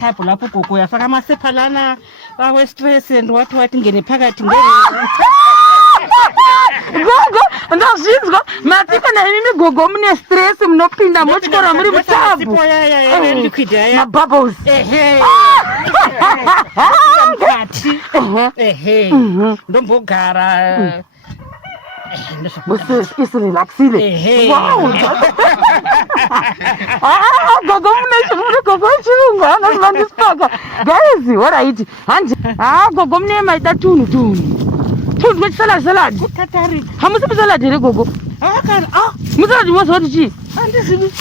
type lapho gogo yafaka amasepa lana bawe stress and wathi ngene phakathi gogo ndazizwa matika na nini gogo mne stress mnopinda mochikora muri mutabu ya bubbles ndombogara It's relaxing. Wow. Gogo mune gogo chirunga anazvandisipaka. Guys, what are you? Hanje. Gogo mune maita tunu. Tunu salad. Katari. Hamusi salad here gogo. Musalad was what chi? Andisibi.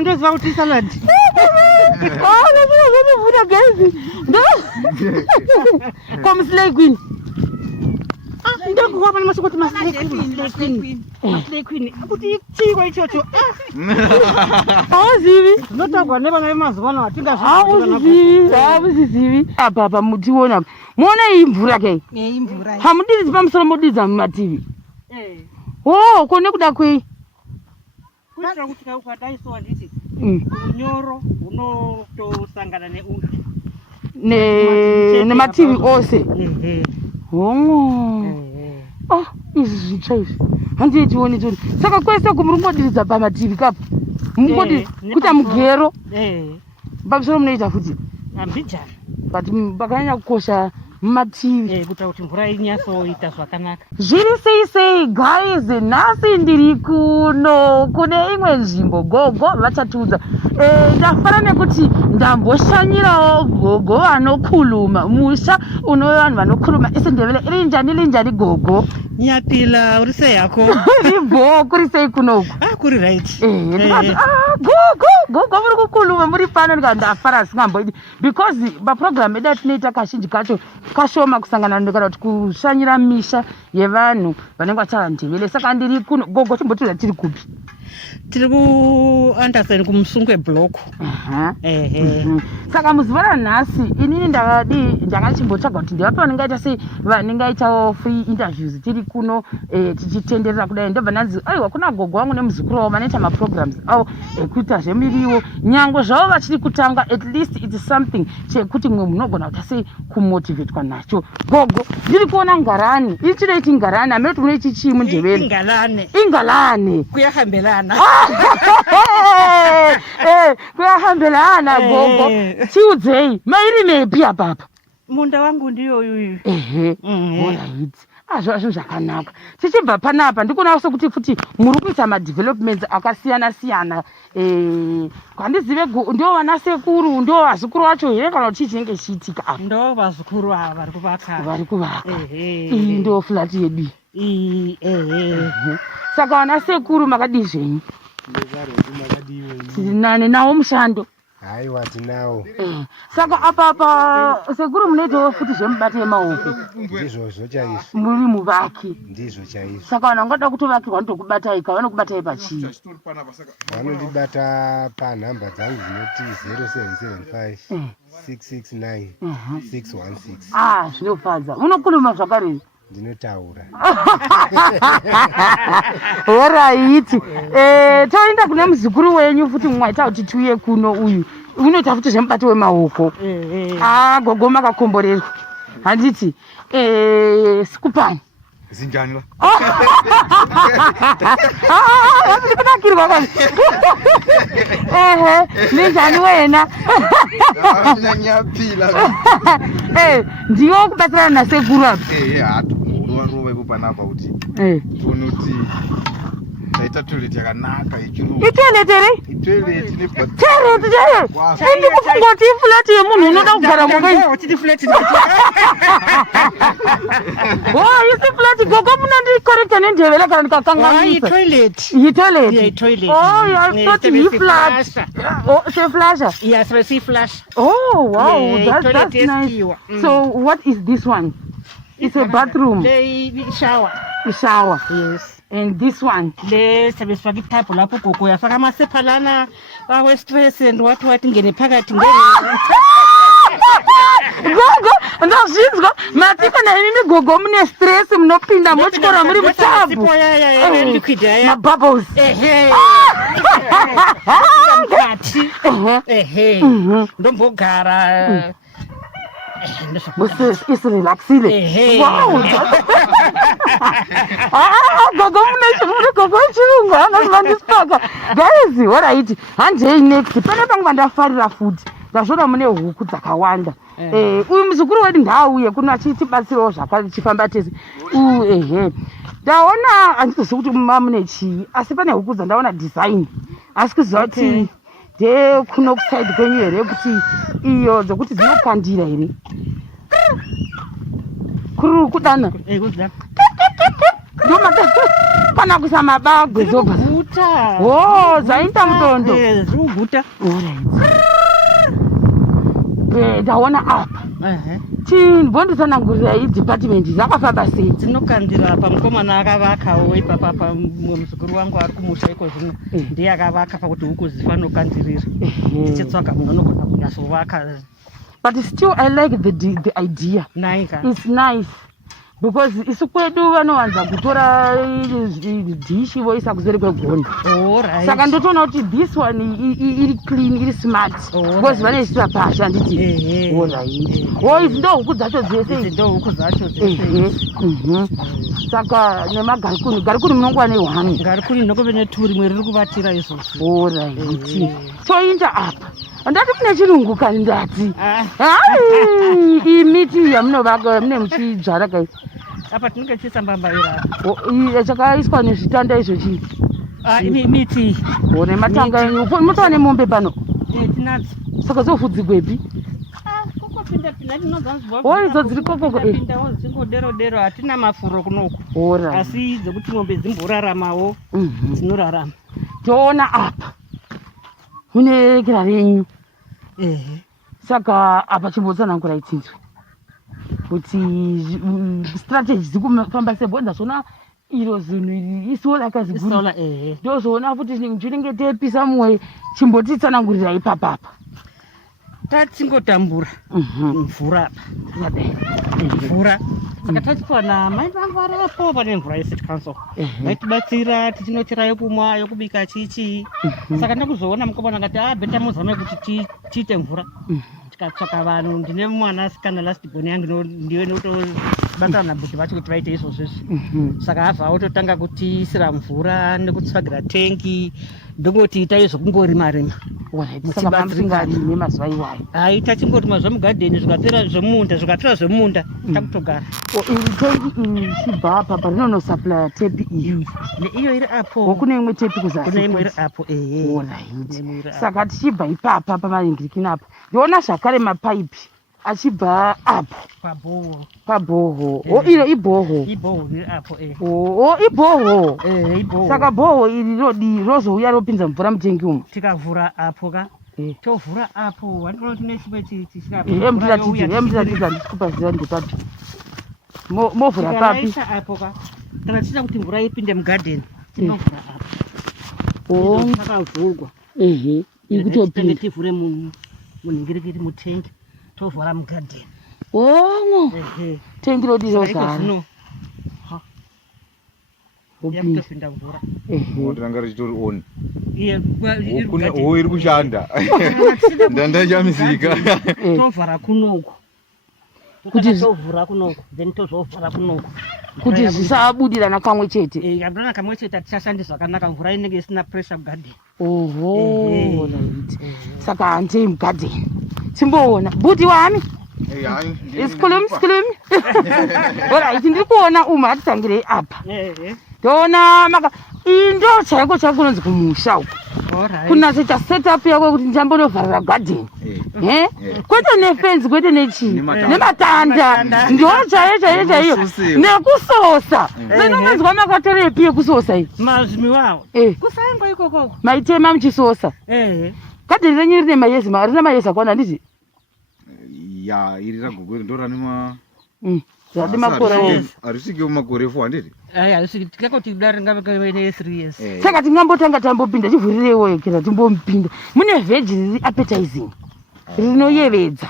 Ndo zauti salad. Vuda guys. Come slay queen. Ndo kuhapa masukoti slay queen. Akuti chikwa ichocho. Azivi. Notagwa neba mazwana tinga Azivi. Papa mutiona. Muona imvura ke? Imvura. Hamudirizi pamusoro modiriza mu TV. Oh, kone kuda kwei. Kuitira kuti ukadaiso handiti unyoro unotosangana neunhu ne TV ose. Izvi zvitsva izvi handiti tione toni saka kwese kumurungodiriza pama TV kapo mungodiriza kuita mugero pamusoro munoita futi ambijana but pakanyanya kukosha mumativi kuita kuti mvura inyasoita zvakanaka. Zviri sei guys, nhasi ndiri kuno kune imwe nzvimbo gogo vachatiudza ndafara nekuti ndamboshanyirawo gogo vanokhuluma musha unoyo vanhu vanokhuluma isindebele iri njani gogo nyapila uri sei yako ribo kuri sei kunoku kuri right gogo muri kukhuluma muri pano ndikandafara singamboidi because paprogram edu atinoita kazhinji kacho kashoma kusangana ndikana kuti kushanyira misha yevanhu vanenge vataura ndebele saka ndiri kuno gogo chimbotira tiri kupi tiri kuanderson kumusungwe block saka muzuva ranhasi inini ndakachimbotsvaga kuti ndeva pavanengaita sei vanengaitawo free interviews tiri kuno tichitenderera kudai ndobva ndanzi aiwa kuna gogo wangu nemuzukuru wavo vanoita maprograms avo ekuita zvemiriwo nyange zvavo vachiri kutanga at least it's something chekuti mwe munogona kuita sei kumotivetwa nacho gogo ndiri kuona ngarani ichinoiti ngarani aminoti munoiti chii mundebele ingalane kuyahambelana kuyahambelana gogo chiudzei mairi mepi apapa munda wangu ndiyo yuyu alright zvazvo zvakanaka tichibva panapa ndikuona sekuti futi muri kuita madevelopments akasiyana handizive ndio vanasekuru ndio vazukuru vacho here kana kuti chinenge chiitika ndo vazukuru ava vari kuvaka iyi ndio flat yedu saka vanasekuru makadii zvenyu nane nawo mushando haiwa tinawo saka apa sekuru munoitawo futi zvemubate yemaoko ndizvozvo chaizvo muri muvaki ndizvo chaizvo saka vanhu vangada kutovakirwa ndokubatai ka vanokubatai pachii vanondibata panhamba dzangu dzinoti 0775 669 616 zvinofadza unokhuluma zvakarei ndinotaura oraiti toenda kune muzukuru wenyu futi mwaita kuti tiuye kuno uyu unoita futi zvemubati wemaoko gogo makakomborerwa handiti sikupani zinjani kunakirwa kwani ninjani wena ndiwo kubatsirana nasekuru apa unowarovepo panapa kuti tonoti taita toilet yakanaka yechirungu itoilet ndikufungoti ifulati yemunhu unoda kugara mukaiti flat isi fulati gogo munondikorekta nendevele kana ndikakanganisa toilet seflasha wow that's nice so what is this one? It's a bathroom. Shower. Yes. And this one? Sebenziswa type lapho gogo yafaka amasepa lana bawe stress and wathi ngene phakathi gogo ndazvinzwa mati kana ini gogo mune stress munopinda mochikora muri mutambo mabubbles mukati ndombogara isi relaxile wow gogo mune gogo chirungu anozivandisipaka guys alright handei next pane pamwe pandafarira futi ndazvona mune huku dzakawanda uyu muzukuru wedu ndaauye kuno achitibatsirawo zvakachifamba tese ndaona handizozivi kuti mune chii asi pane huku dzandaona design asi kuziva kuti ndekuno kusaidi kwenyu here kuti iyo dzokuti dzinokandira here kururu kudana kana kusamabagwe guta zvaita mutondo zvoguta ndaona apa chimbonditsanangurira idepartment zvakafamba sei dzinokandira pamukomana akavakawo ipapa muzukuru wangu ari kumusha iko zvino ndiye akavaka pakuti huku zifanokandirira tichitsvaga munhu anogona kunyazovaka. But still I like the idea. It's nice. Because isu kwedu vanowanza kutora dishi voisa kuzere kwegondo. Saka ndotoona kuti this one iri clean, iri smart. Because vanoisira pashi handiti. Izi ndo huku dzacho dzese. Saka nemagarikuni munongwa ne1. Garikuni ndokove neturi rimwe riri kuvatira izvozvo. Toinja apa. Ndati mune chirungu kani ndati. Miti yamunovaka mune muchidzvara kai. Apa tinenge chisambambaira. Chakaiswa nezvitanda izvo chii? Miti. Nematanga enyu. Mutova nemombe pano? Tinadzo. Saka dzofudzi kwepi? Pinda tinozanzwa. Idzo dziri kokoko. Pindawo dzingodero hatina mafuro kunoko. Asi dzekuti mombe dzimboraramawo dzinorarama. Toona apa. Mune kira renyu. Saka apa chimbotsanangura itsinzwe kuti strategy dzikufamba sei bodza zvona iro zvinhu isiwo lakazigura ndozoona futi tinenge teipisa mumwe chimbotitsanangurira ipapapa tatingotambura mvura mvura saka tachiwana mai vangu varipo pane mvura yecity council vaitibatsira tichinochera yokumwa yokubika chichi saka ndakuzoona mukomana akati bheta muzame kuti tiite mvura tikatsvaka vanhu ndine mwanasikana last born yangu ndiwe notobatsana nabhuti vacho kuti vaite izvozvizvi saka abva ototanga kutiisira mvura nekutsvagira tengi ndongoti itai zvokungorima mazuva iwayo hai tachingorima zvemugadheni zvikapera zvemumunda takutogara tengi iyi chibva apa parinonosuplya tepi iyi neiyo iri apo kune imwe tepi kune imwe iri apo saka tichibva ipapa pamaringirikini apa ndiona zvakare mapaipi achibva apo pabhoho iro ibhoho riri apo ibhoho saka bhoho iri rozouya ropinza mvura mutengi umu tikavhura apo tovhura apo wandinoona tine chimwe chichiemutiratidza ndisikupa ziva ndepapi movhura papi apo kana tichida kuti mvura ipinde mugadheni tinovhura apo takavhurwa ikutopinda tivhure munhingirikiri mutengi tovhura mugadheni tengi rodirozara yakutopinda mvura ranga richitori on iri kushanda ndandachamisika tovhara kunoko kuti tovhura kunoko then tozovhura kunoko kuti zvisabudirana kamwe chete abudana kamwe chete atichashandi zvakanaka mvura inenge isina pressure mugadheni right saka handei mugadheni timboona bhuti wami iskulum alright ndiri kuona umu hatitangirei apa ndoona ndo chaiko chakunonzi kumusha uku kunasoita setup yako kuti ndambonovharira gadheni kwete nefenzi kwete nechii nematanda ndo chaiyo nekusosa zvinongonzwa makatorepi yekusosa iyi mazvimi wawo kusaimba ikokoko maitema muchisosa gadheni renyu rine mayezi rina mayezi akwana handiti iri ragogweri ndo ranema zvadi makore harisvikewo makore 4 handiti tikakoti daringavene 3 years saka tingambotanga tambopinda tivhurirewo yekera timbomupinda mune vheji riri appetizing rinoyevedza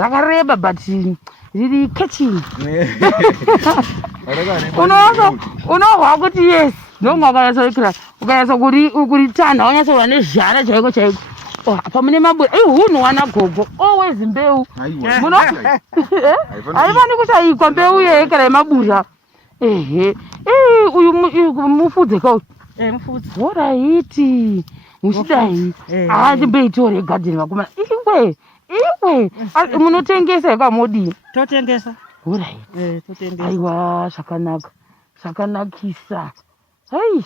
rakareba but riri catching. Unohwa kuti yes ndonga ukanyatsa kuritana wanyatsorwa nezhara chaiko chaiko apa mune mabura hunhu wana gogo always mbeu haifani kushayikwa mbeu yeye kana yemabura uyu mufudze kauyu oraiti muchidai ndimbeitore gadheni vakomana iwe munotengesa ikamodii totengesa oraiti aiwa zvakanakisa hai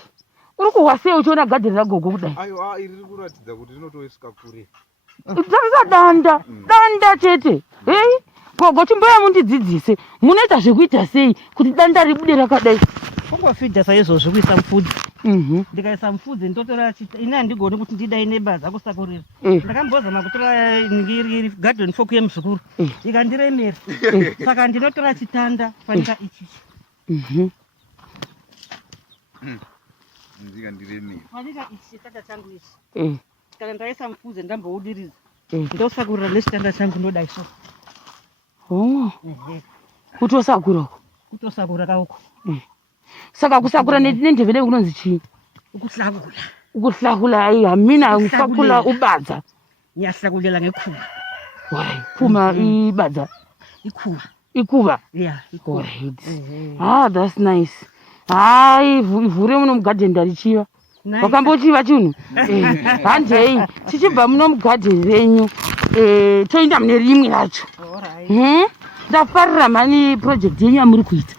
uri kuhwa sei uchiona gadheni ragogo kudai iri kuratidza kuti rinotoiswa kure danda chete hei gogo chimboya mundidzidzise munoita zvekuita sei kuti danda ribude rakadai kungofidha saizvozvo kuisa mupfudzi ndikaisa mupfudzi ndotora ini handigoni kuti ndidai neba dzakusakurira ndakambozama kutora garden fork yemuzukuru ikandiremera saka ndinotora chitanda fanika ichichi fanika ichi chitanda changu ichi kana ndaisa mupfudzi ndamboudiridza ndosakurira nechitanda changu ndodai so kutosakura kauko saka kusakura nendeve dei kunonzi chii ukuhlakula ai hamina usakula ubadza nyahlakulela ngekhuba phuma ibadza ikuba alright that's nice hai ivhure muno mugadheni ndarichiva wakambochiva chinhu handei tichibva muno mugadheni renyu toenda mune rimwe racho ndafarira mani project yenyu yamuri kuita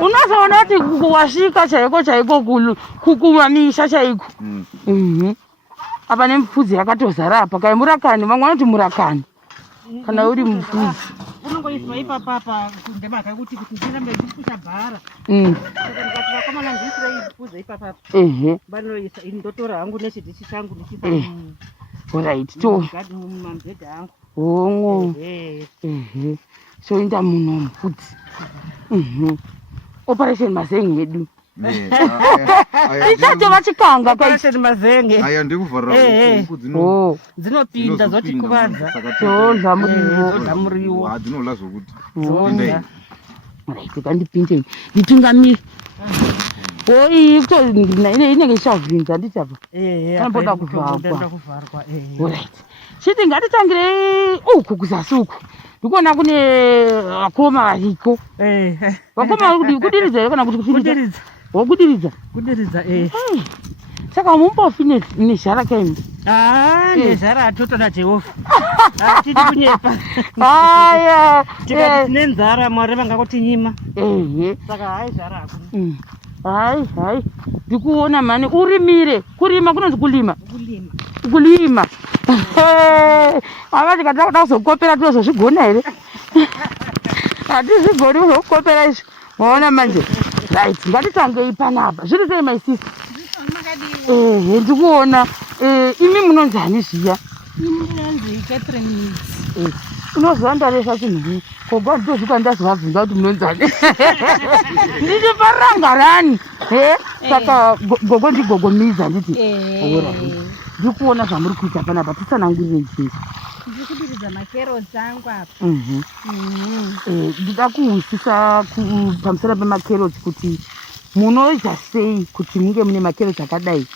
unozoona kuti wasvika chaiko kumamisha chaiko apa nemupfudzi yakatozara apa kai murakani vamwe vanoti murakani kana uri mupfudzi unongoiswa ipapapa ndemaka kuti ndirambe ndikusha bhara ndikati vakomana ndiisirei mupfudzi ipapapa vanoisa ini ndotora hangu nechidhishi changu ndichisa alright to mumambhedha angu ongo soinda munhu womupfudzi operation mazenge yedu ichatova chikanga mazenge aya ndikuvharira dzinopinda zotikuvadza zodla muriwo hadzinola zvokuti kandipindei nditungamiri iyi inenge ichavhinza handiti apa anomboda kuvharwa chiti ngatitangire uku kuzasi uku ndikuona kune vakoma variko vakoma kudiridza here kana kuti kudiridza wokudiridza saka mumbofi nezhara kaimi nezhara hatotoda jehovha hatidi kunyepa tikati tine nzara mwari vangakotinyima saka hai zhara hakuna hai ndikuona mani urimire kurima kunonzi kulima ava tikati takuda kuzokopera tinozozvigona here hatizvigoni kuzokopera izvo maona manje right ngatitangei panapa zviri sei my sister ndikuona imi munonzani zviya unoziva ndaresa chinhu kogo nditozvika ndazivabvunza kuti munonzani ndichiparangarani saka gogo ndigogomiza nditi ndikuona zvamuri kuita panapa tisanangurirei chii ndikudiridza makerotsi angu apa ndida kuhusisa pamusoro pemakerotsi kuti munoita sei kuti munge mune makerotsi akadai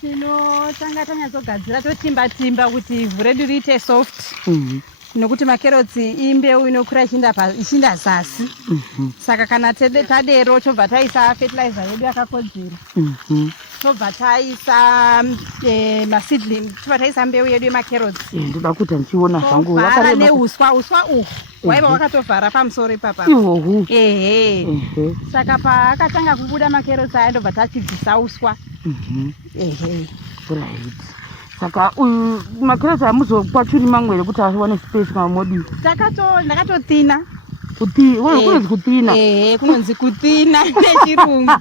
tinotanga tanyatsogadzira totimba kuti ivhu redu riite soft nokuti makerotsi imbeu inokura ichinda zasi saka kana tadero tobva taisa fertilizer yedu yakakodzera tobva taisa maseedling tobva taisa mbeu yedu yemakerotsi ndoda kuita ndichiona zvangu vara neuswa uhu waiva wakatovhara pamusoro ipapa saka paakatanga kubuda makerotsi aya ndobva tachibvisa uswa right saka uyu makerotsi amuzopaturi mamwe ekuti awane space mamodi ndakatotina kunonzi kutina kunonzi kutina nechirungu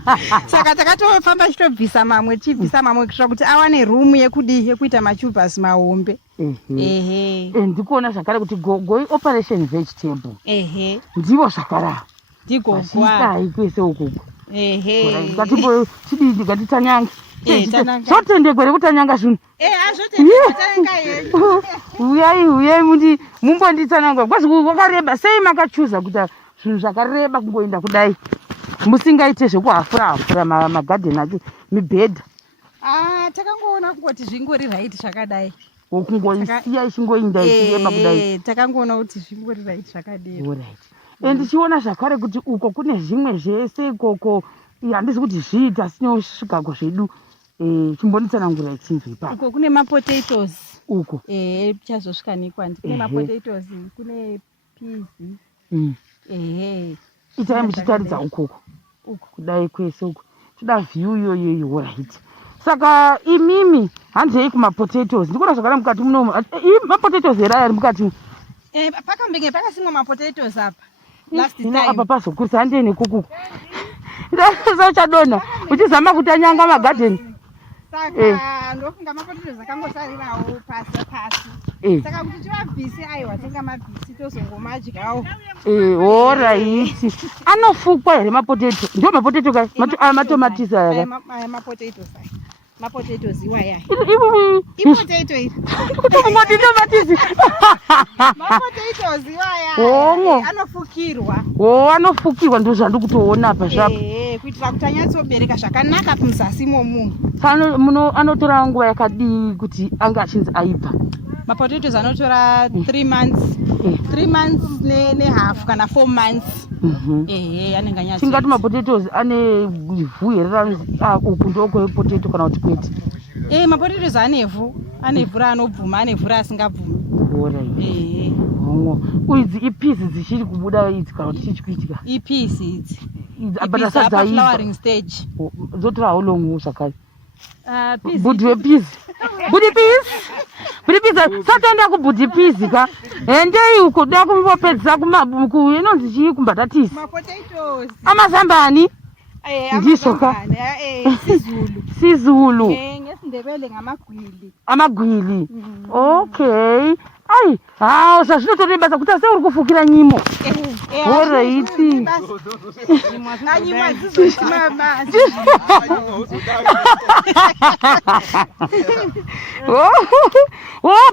saka takatofamba chitobvisa mamwe kuitira kuti awane room yekuita matubers mahombe ndikuona zvakare kuti gogo operation vegetable ndivo zvakara ndigogoai kwese ukoko ngatitanyange zvotendekwa rekutanyanga zvinhu uyai muti mumbonditsanangura kwazi wakareba sei makachuza kuita zvinhu zvakareba kungoenda kudai musingaite zvekuhafura magadheni acho mibhedha takangoona kungoti zvingori raiti zvakadai kungoisiya ichingoinda ichireba kudai takangoona kuti zvingori raiti zvakadai ndichiona zvakare kuti uko kune zvimwe zvese ikoko handisi kuti zviita sinosvikako zvedu chimbonditsanangura chinzwa ipapo uko kune mapotatoes uko chazosvika nekwandi kune mapotatoes kune pizi itai muchitaridza ukoko kudai kwese uko toda vhiyu iyoyo right saka imimi hanzei kumapotatoes ndikuona zvakare mukati munomu mapotatoes here ari mukati pakambenge pakasimwa mapotatoes apa apa pazokurisa handei nekukuku ndasauchadonha uchizama kutanyanga magadheni saka ndofunga mapotatoes akangosarirawo pasi saka kuti tivabvisi aiwa tenga mabvisi tozongomadyawo oraiti anofukwa here mapotato ndo mapotato kai matomatisi aya mapotatoes aya mapotatoes iwaya ipotato iri kuti mungoti tomatisi mapotatoes iwaya anofukirwa anofukirwa ndo zvandikutoona apa zvapo kuitira kuti anyatsobereka zvakanaka muzasi momunhu anotora nguva yakadii kuti anga achinzi aibva mapotatoes anotora 3 months 3 months nehalf kana 4 months anenge anyatso tingati mapotatoes ane ivhu here uku ndoko potato kana kuti kwete mapotatoes anevhu raanobvuma anevhu raasingabvumi idzi ipizi dzichiri kubuda idzi kana kuti chichikuitika ipizi idzi flowering stage dzotora how long zvakare budi wepizi budi pizi satoenda kubudi pizi ka endei uko da kumbopedzisa inonzi chii kumbatatisi amazambani ndiso ka sizulu ngesindebele amagwili okay ai hawo zvazvinotori basa kuti ase uri kufukira nyimo oraiti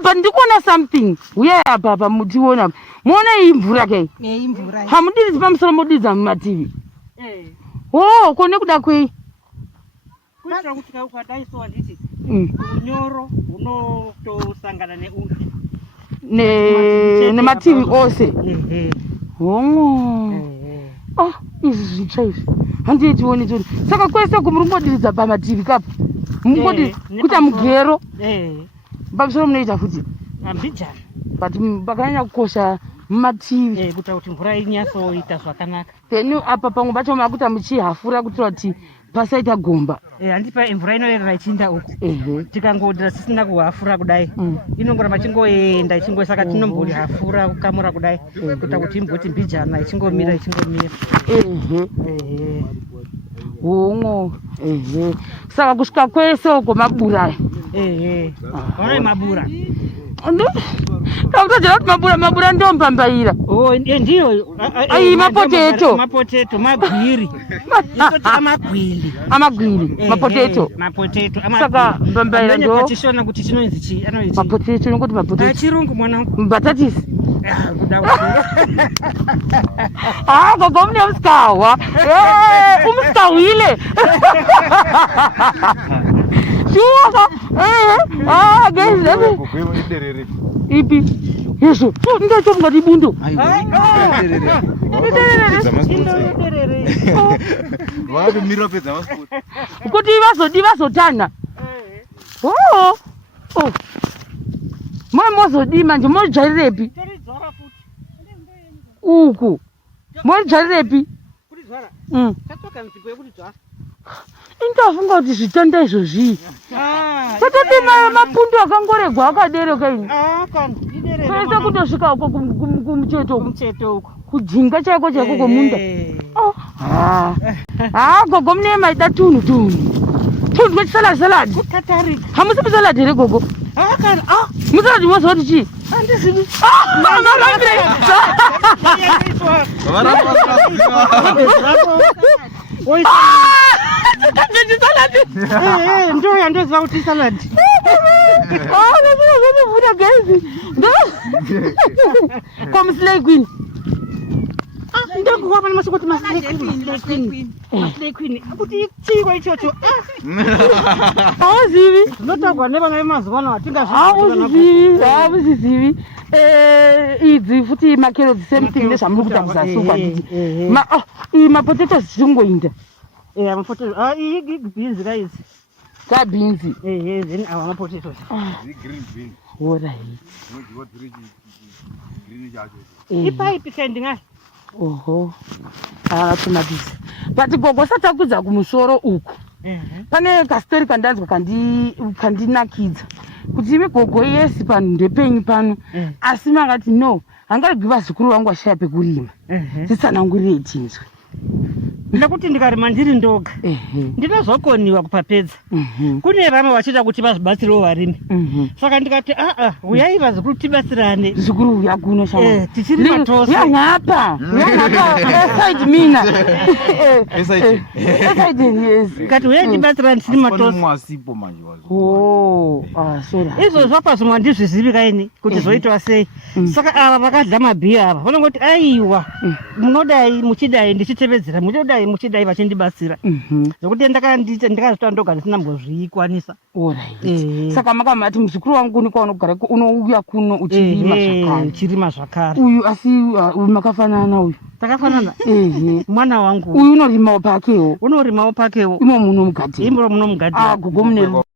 but ndikuona something uyai apa apa mutiona muona iyi mvura kai hamudiridzi pamusoro modidza mumativi kone kuda kwei kuitira kuti ukadaisowa nditi unyoro unotosangana neufi nemativi ose izvi zvitsva izvi handitioni toni saka kwese kumuri ngodiridza pamativi kapo kuita mugero pamusoro munoita futi ambijana but pakanyanya kukosha mumativi kuita kuti mvura inyatsoita zvakanaka then apa pamwe pacho makuita muchihafura kutira kuti pasaita gomba handipa mvura inoerera ichiinda uku tikangodira tisina kuhafura kudai inongoramba ichingoenda ichingo saka tinombodihafura kukamura kudai kuita kuti imboti mbijana ichingomira saka kusvika kwese uko mabura ona mabura takutodzera kuti mabura ndombambaira ndiyo mapotato magwiri amagwiri mapotato saka mbambaira ndo chishona kuti chinonzi chi anoiti mapotato nongoti mapotato chirungu mwanangu mbatatisi gogo mune musikahwa umusikahwile shuka ipi yeso ndacho mungati bundo kuti vazotana mozodi manje modzvarirepi uku modzvarirepi indafunga kuti zvitanda izvozvii tatoti mapundo akangoregwa akadereka ini kwese kutosvika uko kumucheto kujinga chaiko chaiko kwemunda gogo mune maida tunhu twechisaladi hamusi musaladi here gogo musaladi mozoti chii cabbage salad. Ndo yandoziva kuti salad. Ndinovuta gezi. Slay Queen. Ndokuwa pane masoko kuti Slay Queen. Kuti chiko ichocho. Hauzivi. Ndotagwa nevana vemazuva ano Hauzivi. Idzi futi makerotsi same thing nezvamuri kuita kuzasukwa nditi. Mapotatoes zvingoinda. Mapotatoes. Iyi beans guys. Beans. Then our potatoes. Green bean. Alright. Ipaipi kendinga. Oho. Tomatoes. But gogo satakwidza kumusoro uku. Pane kastori kandanzwa kandinakidza kuti ive gogo yesi pano ndepenyu pano asi makati no hangarigi vazukuru vangu vashaya pekurima zitsanangurire tinzwe nekuti ndikarima ndiri ndoga ndinozokoniwa kupapedza kune vamwe vachida kuti vazvibatsirewo varimi saka ndikati uyai vazukuru tibatsirane zukuru uya kuno tichirima tose yangapa esaidi mina esaidi yes kati uyai tibatsirane tichirima tose mwasipo manje izvozvo apa zvimwe handizvizivi kaini kuti zvoitwa sei saka ava vakadla mabhiya ava vanongoti aiwa munodai muchidai ndichitevedzera muchidai muchidai vachindibatsira zvokuti ndakazvita ndoga ndisina mbozvikwanisa. Saka makamati muzukuru wangu kuni kwaunogara unouya kuno uchirima zvakare uyu asi makafanana uyu takafanana mwana wangu uyu unorimawo pakewo pakewo imo muno mugadheni gogo mune